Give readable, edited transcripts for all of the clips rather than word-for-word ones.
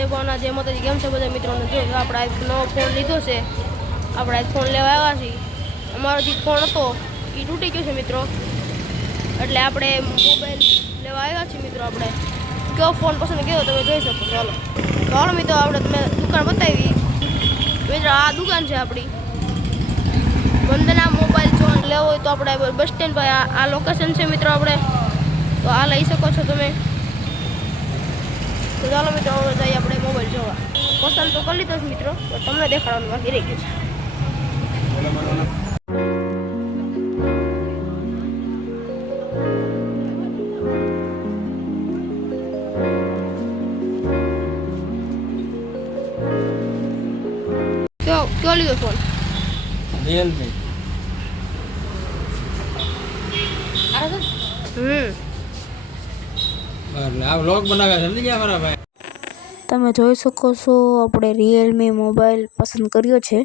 જય ભાવના જય માતાજી. કેમ છે બધા મિત્રોને? જો આપણે આજ નવો ફોન લીધો છે. આપણે આજ ફોન લેવા આવ્યા છીએ. અમારો જે ફોન હતો એ તૂટી ગયો છે મિત્રો, એટલે આપણે મોબાઈલ લેવા આવ્યા છીએ મિત્રો. આપણે કયો ફોન પસંદ કર્યો તમે જોઈ શકો. ચાલો મિત્રો, આપણે તમે દુકાન બતાવી મિત્રો. આ દુકાન છે આપણી વંદના મોબાઈલ. જો લેવો હોય તો આપણે બસ સ્ટેન્ડ પર આ લોકેશન છે મિત્રો. આપણે તો આ લઈ શકો છો તમે. તો ચાલો મિત્રો, હવે જઈએ આપણે મોબાઈલ જોવા. પસંદ તો કરી લીધો છે મિત્રો, તો તમને દેખાડવાનું બાકી રહી ગયું છે. કયો લીધો ફોન? રિયલમી. આ વ્લોગ બનાવ્યા સમજી ગયા મારા ભાઈ. તમે જોઈ શકો છો આપણે રિયલમી મોબાઈલ પસંદ કર્યો છે.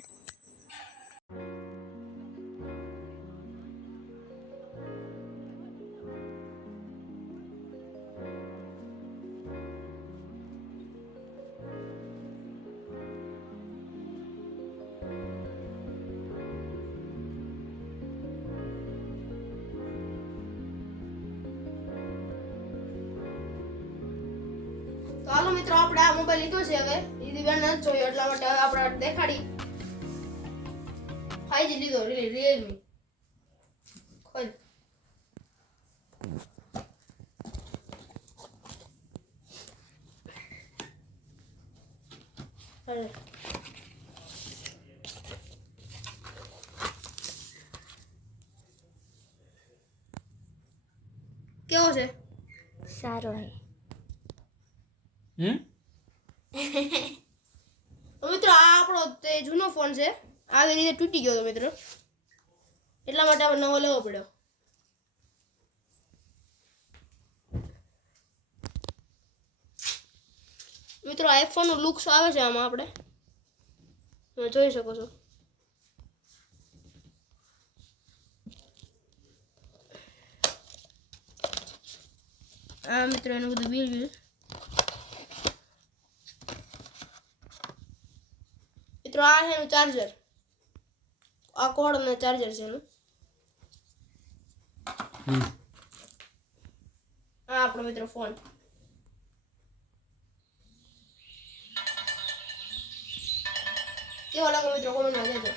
તો હાલો મિત્રો, આપણે આ મોબાઈલ લીધો છે. હવે દીદીબેન નથી જોયો એટલા માટે હવે આપણે દેખાડી. 5G લીધો રિયલમી. ખોલ. અરે કેવો છે? સારો હે. તો મિત્રો, આ આપણો તે જૂનો ફોન છે. આવી રીતે તૂટી ગયો હતો મિત્રો, એટલા માટે આપણે નવો લેવો પડ્યો. મિત્રો, આઈફોન નું લુક્સ આવે છે આમાં. આપણે તમે જોઈ શકો છો. આ મિત્રો એનું બધું બિલ મિત્રો. આ છે એનું ચાર્જર. આ કોડ અને ચાર્જર છે એનું. આ આપણો મિત્રો ફોન. કેવો લાગે મિત્રો? કોમેન્ટમાં કહેજો.